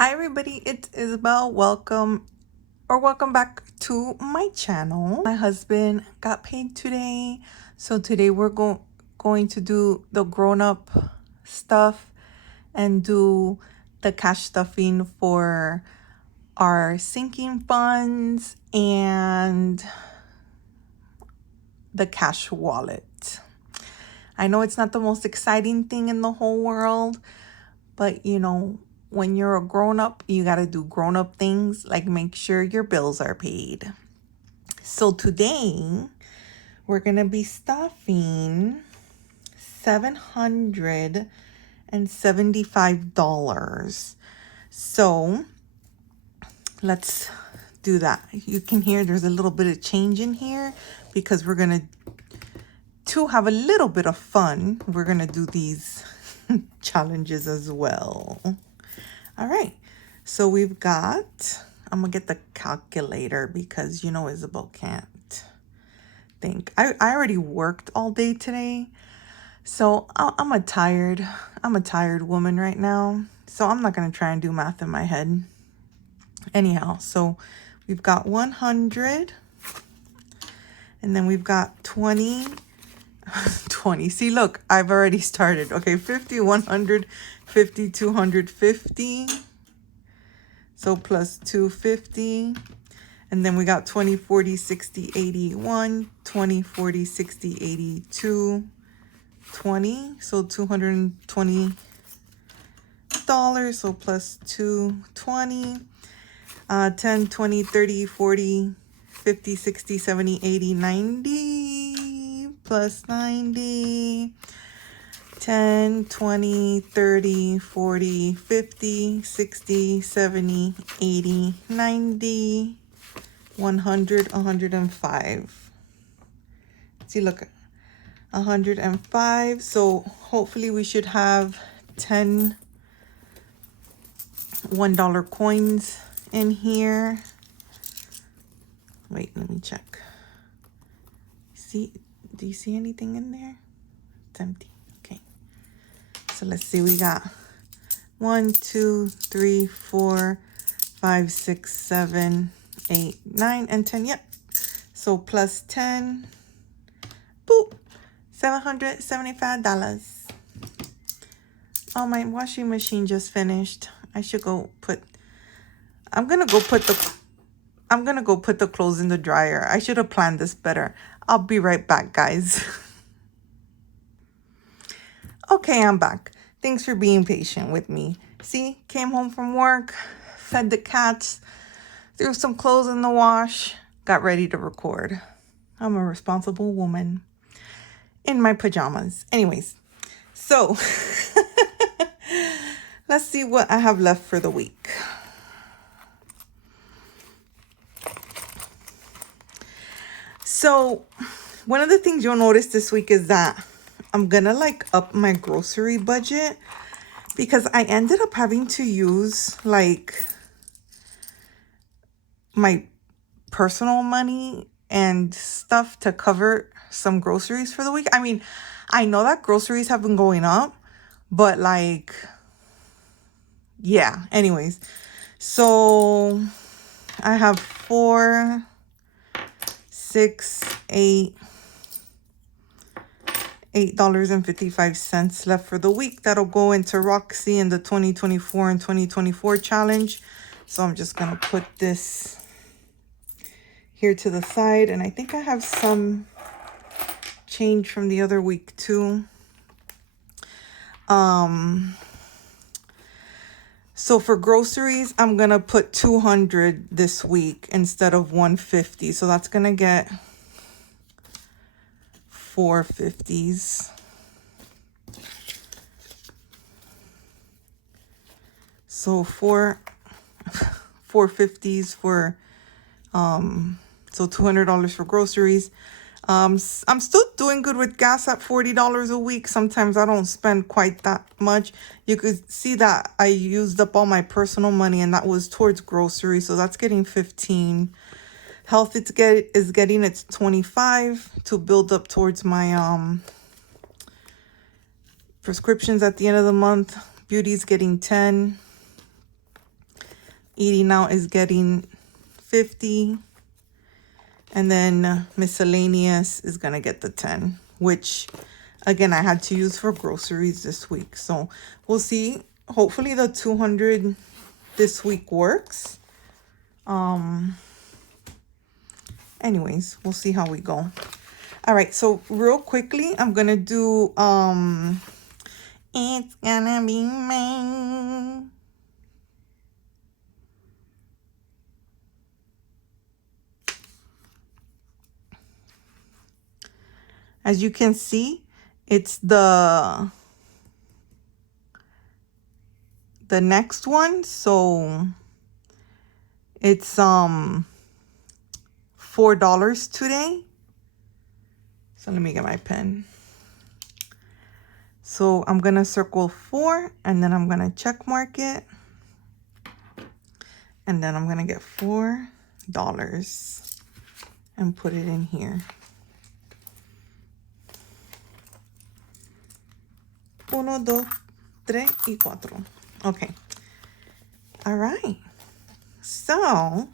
Hi everybody, it's Isabel. Welcome back to my channel. My husband got paid today, so today we're going to do the grown-up stuff and do the cash stuffing for our sinking funds and the cash wallet. I know it's not the most exciting thing in the whole world, but when you're a grown-up, you got to do grown-up things like make sure your bills are paid. So today, we're going to be stuffing $775. So let's do that. You can hear there's a little bit of change in here because we're going to have a little bit of fun. We're going to do these challenges as well. All right, so we've got, I'm gonna get the calculator because Isabel can't think. I already worked all day today, so I'm a tired woman right now, so I'm not gonna try and do math in my head. Anyhow, so we've got 100, and then we've got 20. See, look, I've already started. Okay, 50, 100, 50, 250. So plus 250. And then we got 20, 40, 60, 81, 20, 40, 60, 82, 20. So $220. So plus 220. 10, 20, 30, 40, 50, 60, 70, 80, 90. Plus 90. 10, 20, 30, 40, 50, 60, 70, 80, 90, 100, 105. See, look, 105. So hopefully we should have 10 $1 coins in here. Wait, let me check. See, do you see anything in there? It's empty. So let's see, we got 1, 2, 3, 4, 5, 6, 7, 8, 9, and 10. Yep. So plus 10. Boop. $775. Oh, my washing machine just finished. I should go put, I'm gonna go put the clothes in the dryer. I should have planned this better. I'll be right back, guys. Okay, I'm back. Thanks for being patient with me. See, came home from work, fed the cats, threw some clothes in the wash, got ready to record. I'm a responsible woman in my pajamas. Anyways, so let's see what I have left for the week. So one of the things you'll notice this week is that I'm gonna up my grocery budget because I ended up having to use my personal money and stuff to cover some groceries for the week. I mean, I know that groceries have been going up, but yeah, anyways. So I have 4, 6, 8, $8.55 left for the week. That'll go into Roxy in the 2024 and 2024 challenge. So I'm just gonna put this here to the side, and I think I have some change from the other week too. So for groceries, I'm gonna put 200 this week instead of 150. So that's gonna get 4 50s. So 4 50s for so $200 for groceries. I'm still doing good with gas at $40 a week. Sometimes I don't spend quite that much. You could see that I used up all my personal money, and that was towards groceries, so that's getting 15. Health is getting its 25 to build up towards my prescriptions at the end of the month. Beauty's getting 10. Eating out is getting 50. And then miscellaneous is going to get the 10, which again, I had to use for groceries this week. So we'll see. Hopefully the 200 this week works. Anyways, we'll see how we go. All right, so real quickly, I'm gonna do it's gonna be May. As you can see, it's the next one, so it's $4 today. So let me get my pen. So I'm gonna circle 4 and then I'm gonna check mark it. And then I'm gonna get $4 and put it in here. 1, 2, 3, y 4. Okay. All right. So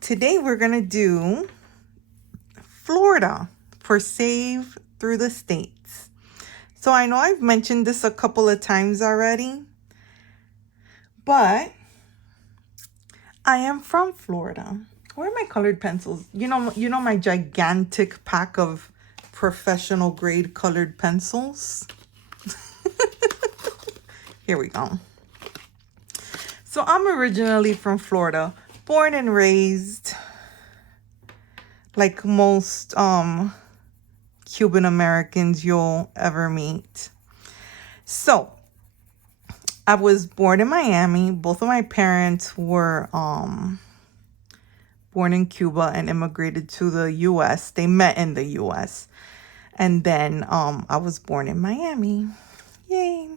today we're gonna do Florida for Save Through the States. So I know I've mentioned this a couple of times already, but I am from Florida. Where are my colored pencils? You know my gigantic pack of professional grade colored pencils. Here we go. So I'm originally from Florida, born and raised, like most Cuban Americans you'll ever meet. So I was born in Miami. Both of my parents were born in Cuba and immigrated to the US. They met in the US. And then I was born in Miami. Yay.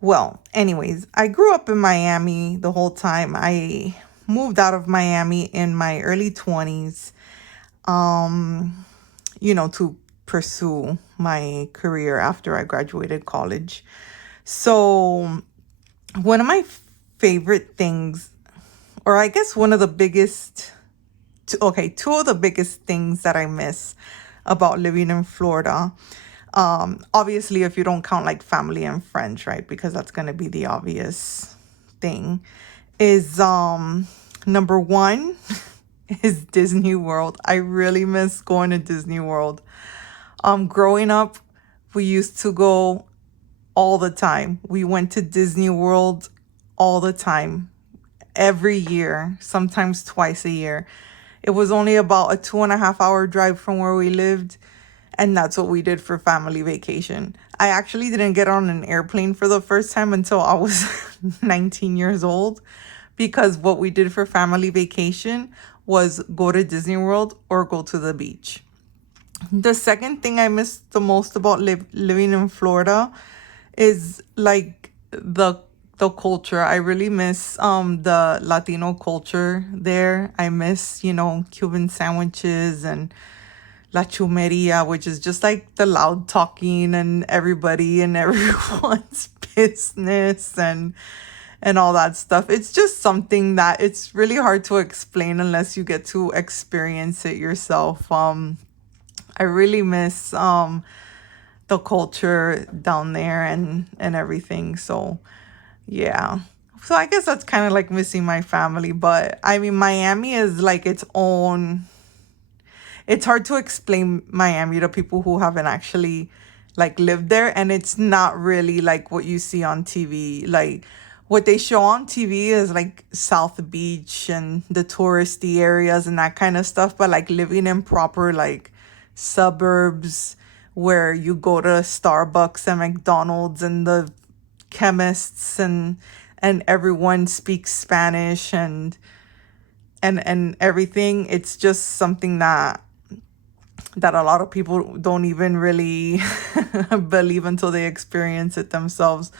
Well, anyways, I grew up in Miami the whole time. I moved out of Miami in my early 20s, to pursue my career after I graduated college. So one of my favorite things, or I guess one of the biggest, two of the biggest things that I miss about living in Florida, obviously if you don't count like family and friends, right, because that's going to be the obvious thing, is number one is Disney World. I really miss going to Disney World. Growing up, we used to go all the time. We went to Disney World all the time, every year, sometimes twice a year. It was only about a 2.5-hour drive from where we lived, and that's what we did for family vacation. I actually didn't get on an airplane for the first time until I was 19 years old, because what we did for family vacation was go to Disney World or go to the beach. The second thing I miss the most about living in Florida is like the culture. I really miss the Latino culture there. I miss, Cuban sandwiches and La Chumeria, which is just like the loud talking and everybody and everyone's business and all that stuff. It's just something that it's really hard to explain unless you get to experience it yourself. I really miss the culture down there and everything. So yeah. So I guess that's kind of like missing my family. But I mean, Miami is like its own. It's hard to explain Miami to people who haven't actually like lived there. And it's not really like what you see on TV. Like what they show on TV is like South Beach and the touristy areas and that kind of stuff. But like living in proper like suburbs where you go to Starbucks and McDonald's and the chemists and everyone speaks Spanish and everything. It's just something that a lot of people don't even really believe until they experience it themselves.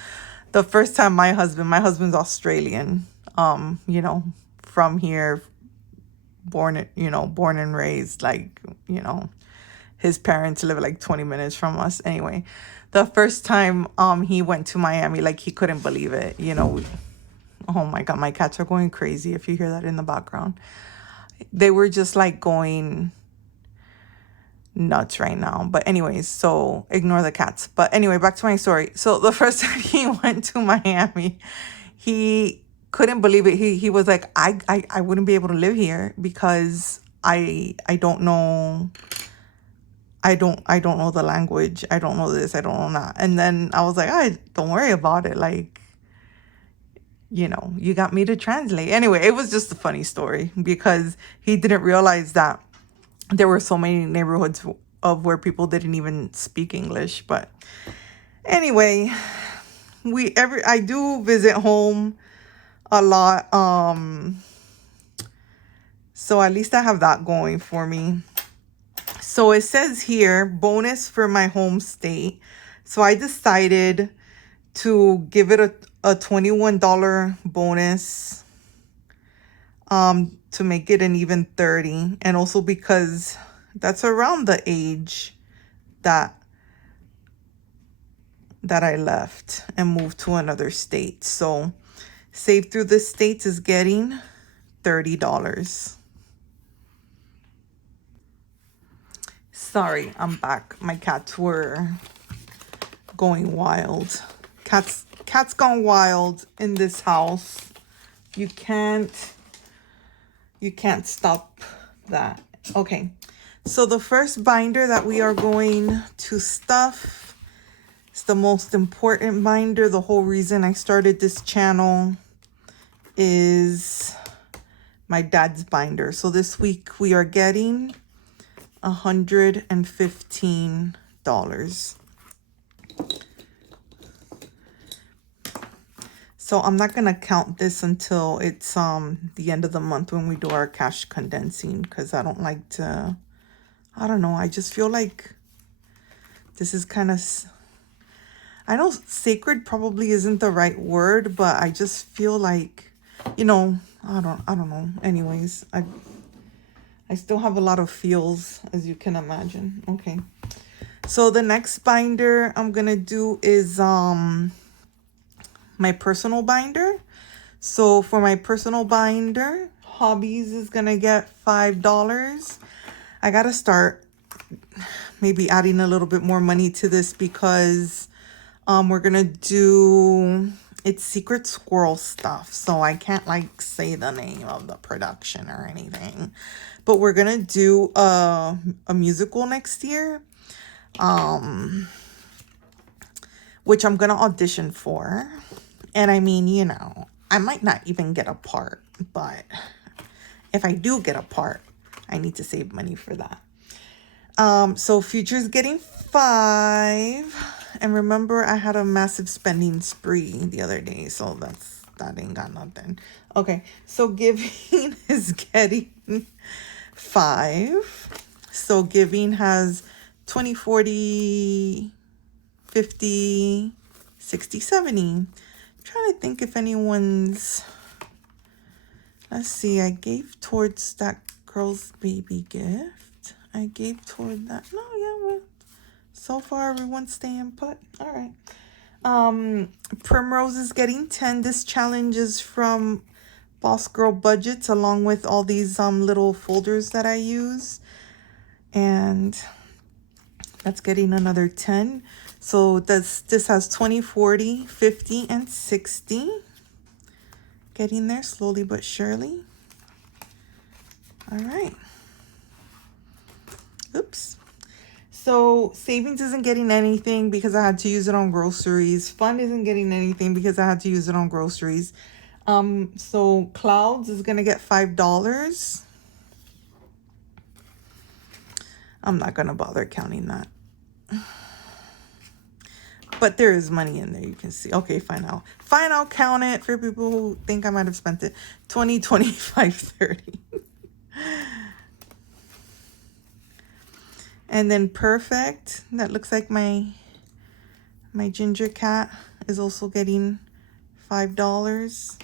The first time my husband's Australian, from here, born and raised, like, his parents live like 20 minutes from us. Anyway, the first time he went to Miami, like he couldn't believe it, Oh my God, my cats are going crazy if you hear that in the background. They were just like going nuts right now. But anyways, so ignore the cats. But anyway, back to my story. So the first time he went to Miami, he couldn't believe it. He was like, I wouldn't be able to live here because I don't know. I don't know the language. I don't know this. I don't know that. And then I was like, don't worry about it. Like, you know, you got me to translate. Anyway, it was just a funny story because he didn't realize that there were so many neighborhoods of where people didn't even speak English. But anyway, I do visit home a lot. So at least I have that going for me. So it says here, bonus for my home state. So I decided to give it a $21 bonus to make it an even 30. And also because that's around the age that I left and moved to another state. So Save Through the States is getting $30. Sorry, I'm back. My cats were going wild. Cats gone wild in this house. You can't stop that. Okay. So the first binder that we are going to stuff is the most important binder. The whole reason I started this channel is my dad's binder. So this week we are getting $115. So I'm not gonna count this until it's the end of the month when we do our cash condensing, because I don't like to, I don't know, I just feel like this is kind of, I know sacred probably isn't the right word, but I just feel like, you know, I don't know. Anyways, I still have a lot of feels, as you can imagine. Okay. So the next binder I'm going to do is my personal binder. So for my personal binder, hobbies is going to get $5. I got to start maybe adding a little bit more money to this because we're going to do, it's Secret Squirrel stuff. So I can't like say the name of the production or anything. But we're going to do a musical next year. Which I'm going to audition for. And I mean, you know, I might not even get a part. But if I do get a part, I need to save money for that. So Future's getting $5. And remember, I had a massive spending spree the other day. So that ain't got nothing. Okay, so Giving is getting $5. So Giving has 20, 40, 50, 60, 70. I'm trying to think if anyone's, let's see, I gave towards that girl's baby gift. I gave toward that. No, yeah, well, so far everyone's staying put. All right. Primrose is getting 10. This challenge is from Boss Girl Budgets, along with all these little folders that I use. And that's getting another 10. So this has 20, 40, 50, and 60. Getting there slowly but surely. All right. Oops. So Savings isn't getting anything because I had to use it on groceries. Fun isn't getting anything because I had to use it on groceries. So Clouds is going to get $5. I'm not going to bother counting that. But there is money in there, you can see. Okay, fine, I'll count it for people who think I might have spent it. 20, 25, 30. And then Perfect, that looks like my ginger cat, is also getting $5.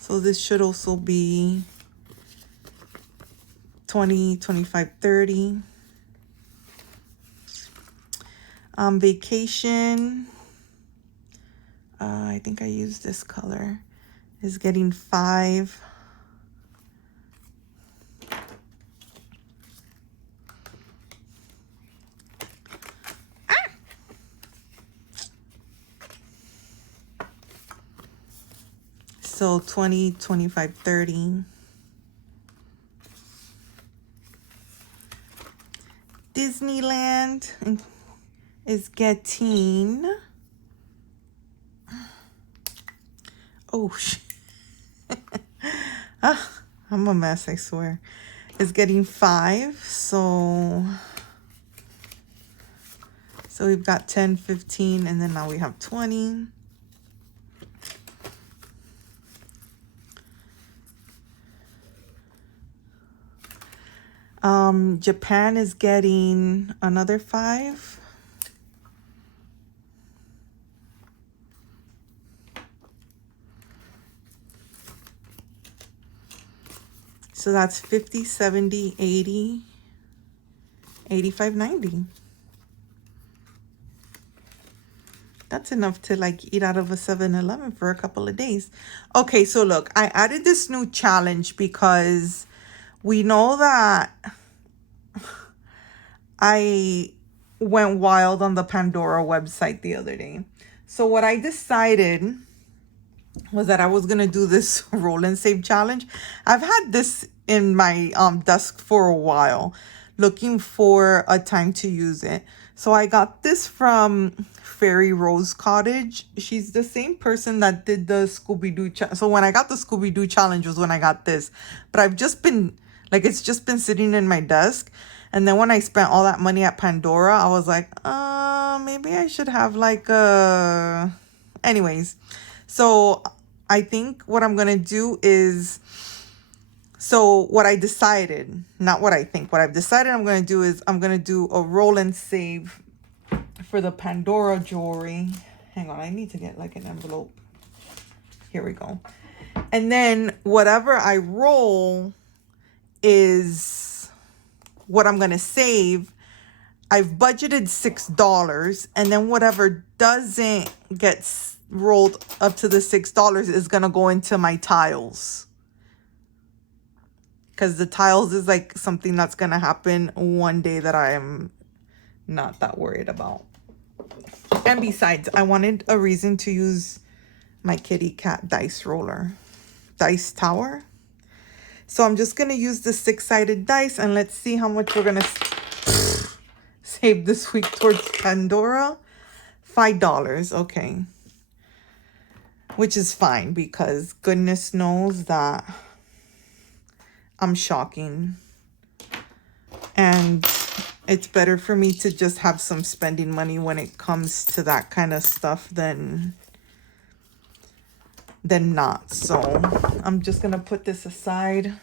So this should also be 20, 25, 30. Vacation, I I think I used this color, is getting 5. So 20, 25, 30. Disneyland is getting, oh shit. I'm a mess, I swear. Is getting 5. So we've got 10, 15, and then now we have 20. Japan is getting another 5. So that's 50, 70, 80, 85, 90. That's enough to like eat out of a 7-Eleven for a couple of days. Okay, so look, I added this new challenge because we know that I went wild on the Pandora website the other day. So what I decided was that I was going to do this roll and save challenge. I've had this in my desk for a while, looking for a time to use it. So I got this from Fairy Rose Cottage. She's the same person that did the Scooby-Doo. So when I got the Scooby-Doo challenge was when I got this. But I've just been, like, it's just been sitting in my desk. And then when I spent all that money at Pandora, I was like, maybe I should have like a... Anyways, so I think what I'm going to do is... So what I decided, not what I think, what I've decided I'm going to do is I'm going to do a roll and save for the Pandora jewelry. Hang on, I need to get like an envelope. Here we go. And then whatever I roll is what I'm going to save. I've budgeted $6, and then whatever doesn't get rolled up to the $6 is going to go into my tiles. Because the tiles is like something that's going to happen one day that I am not that worried about. And besides, I wanted a reason to use my kitty cat dice roller. Dice tower. So I'm just going to use the 6-sided dice, and let's see how much we're going to save this week towards Pandora. $5. Okay. Which is fine because goodness knows that I'm shocking. And it's better for me to just have some spending money when it comes to that kind of stuff than not. So I'm just going to put this aside.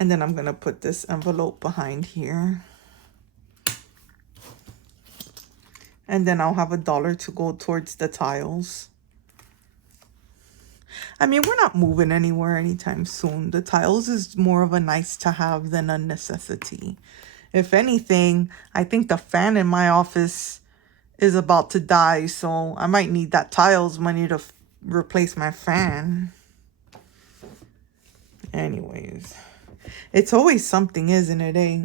And then I'm going to put this envelope behind here. And then I'll have $1 to go towards the tiles. I mean, we're not moving anywhere anytime soon. The tiles is more of a nice to have than a necessity. If anything, I think the fan in my office is about to die. So I might need that tiles money to replace my fan. Anyways, it's always something, isn't it, eh?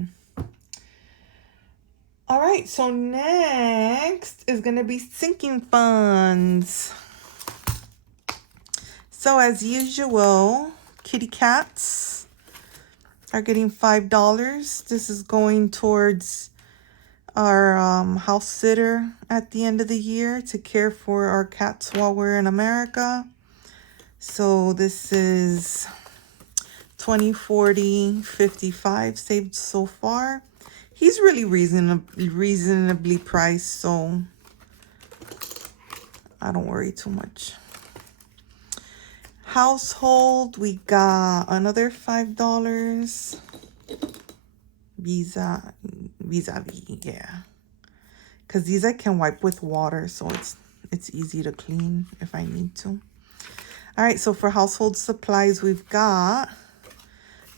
All right, so next is going to be sinking funds. So as usual, kitty cats are getting $5. This is going towards our house sitter at the end of the year to care for our cats while we're in America. So this is 20, 40, 55 saved so far. He's really reasonably priced, so I don't worry too much. Household, we got another $5. Vis-a-vis, yeah. Because these I can wipe with water, so it's easy to clean if I need to. All right, so for household supplies, we've got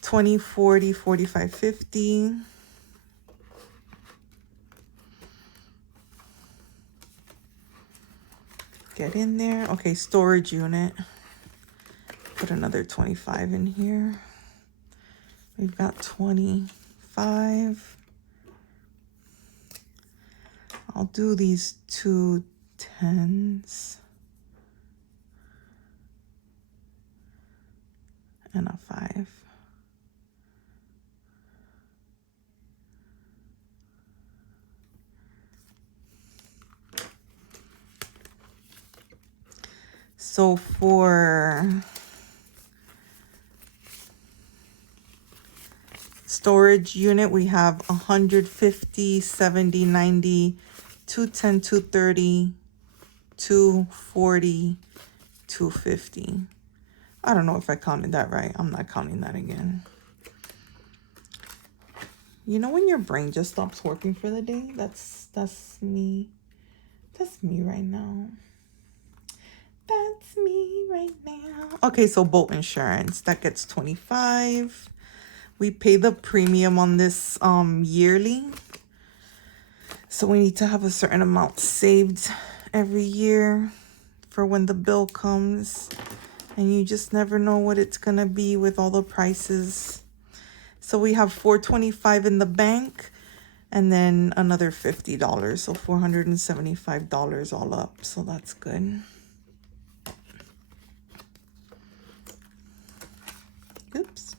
20, 40, 45, 50. get in there. Okay, storage unit. Put another 25 in here. We've got 25. I'll do these 2 10s and a 5. So for storage unit, we have 150, 70, 90, 210, 230, 240, 250. I don't know if I counted that right. I'm not counting that again. You know when your brain just stops working for the day? That's me. That's me right now. That's me right now. Okay, so boat insurance. That gets 25. We pay the premium on this yearly. So we need to have a certain amount saved every year for when the bill comes. And you just never know what it's going to be with all the prices. So we have $425 in the bank and then another $50. So $475 all up. So that's good. Oops.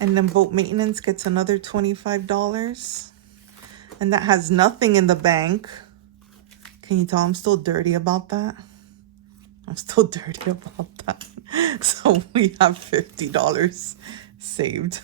And then boat maintenance gets another $25. And that has nothing in the bank. Can you tell I'm still dirty about that? I'm still dirty about that. So we have $50 saved.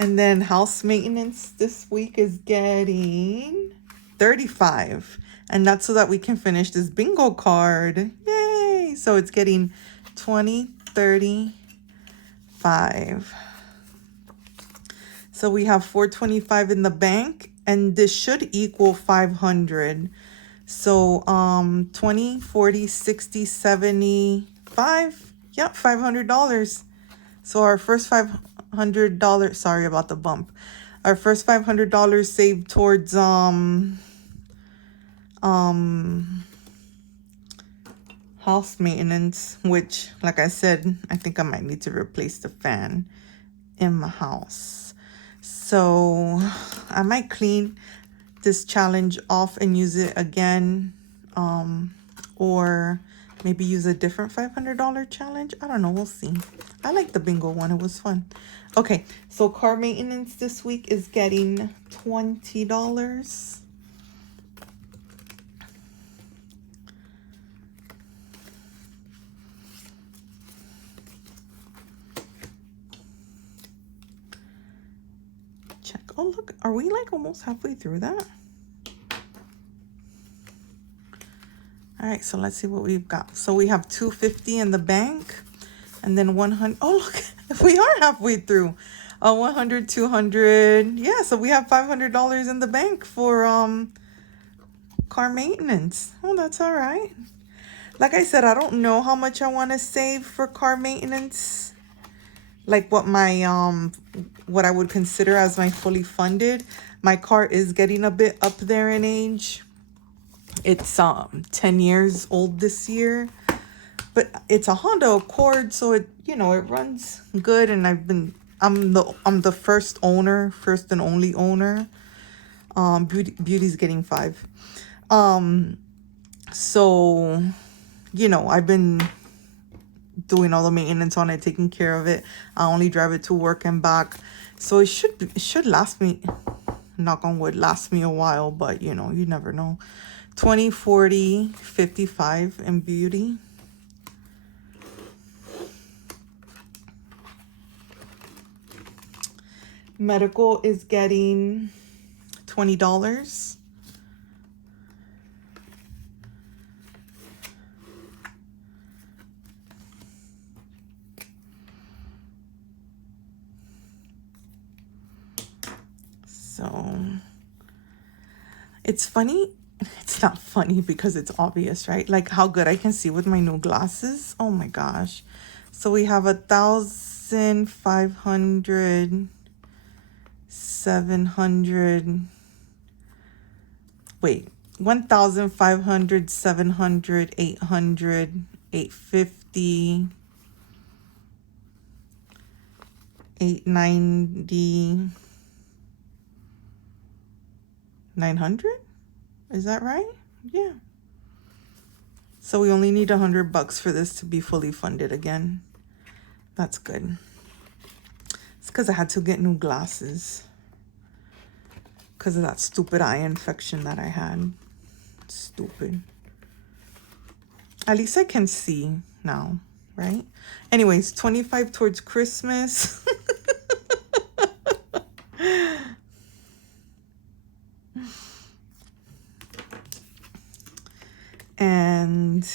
And then house maintenance this week is getting 35. And that's so that we can finish this bingo card. Yay! So it's getting 20, 30, 5. So we have 425 in the bank, and this should equal 500. So 20, 40, 60, 75. Yep, $500. So our first $500, sorry about the bump. Our first $500 saved towards house maintenance, which, like I said, I think I might need to replace the fan in my house. So I might clean this challenge off and use it again, or maybe use a different $500 challenge. I don't know, we'll see. I like the bingo one, it was fun. Okay, so car maintenance this week is getting $20. Check. Oh, look, are we like almost halfway through that? All right, so let's see what we've got. So we have $250 in the bank, and then 100. Oh, look, we are halfway through. 100, 200. Yeah, so we have $500 in the bank for car maintenance. Oh, that's all right. Like I said, I don't know how much I want to save for car maintenance. Like what my what I would consider as my fully funded. My car is getting a bit up there in age. It's 10 years old this year, but it's a Honda Accord, so it, you know, it runs good. And I'm the first owner, first and only owner. Beauty's getting 5. So, you know, I've been doing all the maintenance on it, taking care of it. I only drive it to work and back, so it should last me, knock on wood, last me a while. But you know, you never know. 20, 40, 55 in beauty. Medical is getting $20. So it's funny. It's not funny because it's obvious, right? Like how good I can see with my new glasses. Oh my gosh. So we have 1,500 700. Wait, 1,500, 700, 800, 850, 890, 900? Is that right? Yeah. So we only need $100 for this to be fully funded again. That's good. It's because I had to get new glasses because of that stupid eye infection that I had. Stupid. At least I can see now, right? Anyways, 25 towards Christmas. And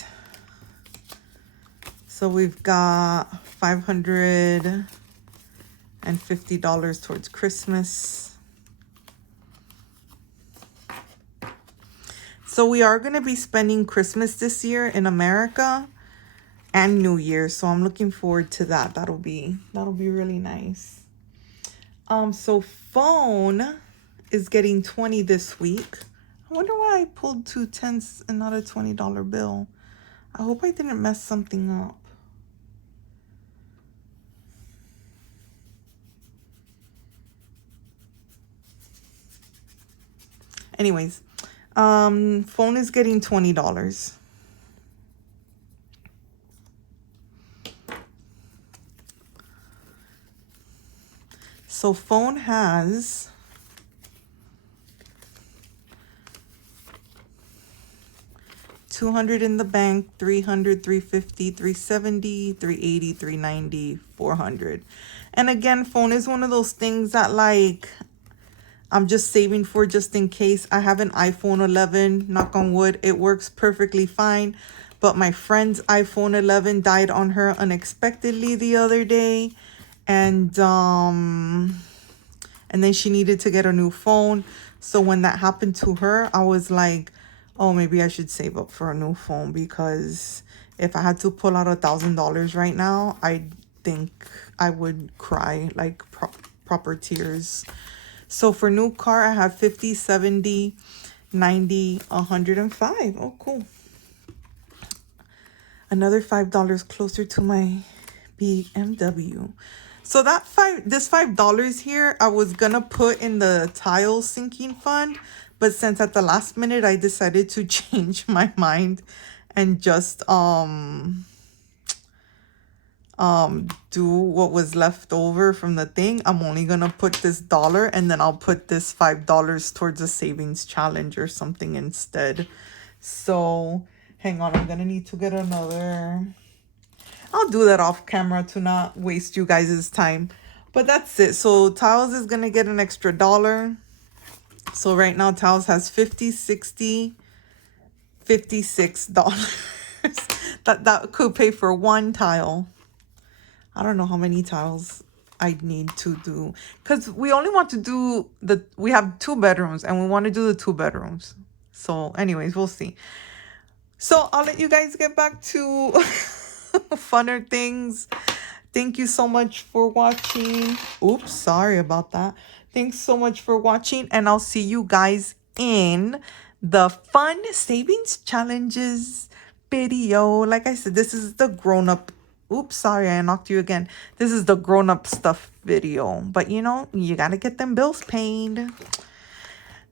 so we've got $550 towards Christmas. So we are going to be spending Christmas this year in America and New Year. So I'm looking forward to that. That'll be really nice. So phone is getting 20 this week. I wonder why I pulled 2 10s and not a $20 bill. I hope I didn't mess something up. Anyways, phone is getting $20. So phone has $200 in the bank, $300, $350, $370, $380, $390, $400. And again, phone is one of those things that like I'm just saving for just in case. I have an iPhone 11, knock on wood, it works perfectly fine. But my friend's iPhone 11 died on her unexpectedly the other day. And then she needed to get a new phone. So when that happened to her, I was like, oh, maybe I should save up for a new phone, because if I had to pull out $1,000 right now, I think I would cry, like proper tears. So for new car, I have 50, 70, 90, 105. Oh, cool. Another $5 closer to my BMW. So this $5 here, I was gonna put in the tile sinking fund, but since at the last minute I decided to change my mind and just do what was left over from the thing, I'm only gonna put this $1 and then I'll put this $5 towards a savings challenge or something instead. So hang on, I'm gonna need to get another. I'll do that off camera to not waste you guys' time. But that's it. So Tiles is gonna get an extra $1. So right now Tiles has 50, 60, $56. that could pay for one tile. I don't know how many tiles I'd need to do, because we only want to do we have 2 bedrooms and we want to do the 2 bedrooms. So anyways, we'll see. So I'll let you guys get back to funner things. Thank you so much for watching. Oops, sorry about that. Thanks so much for watching, and I'll see you guys in the fun savings challenges video. Like I said, this is the grown-up. Oops, sorry, I knocked you again. This is the grown-up stuff video, but you know, you gotta get them bills paid.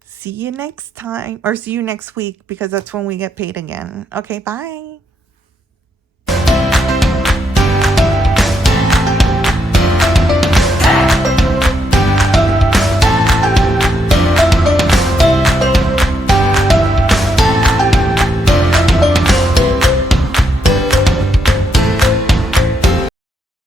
See you next time, or see you next week, because that's when we get paid again. Okay, bye.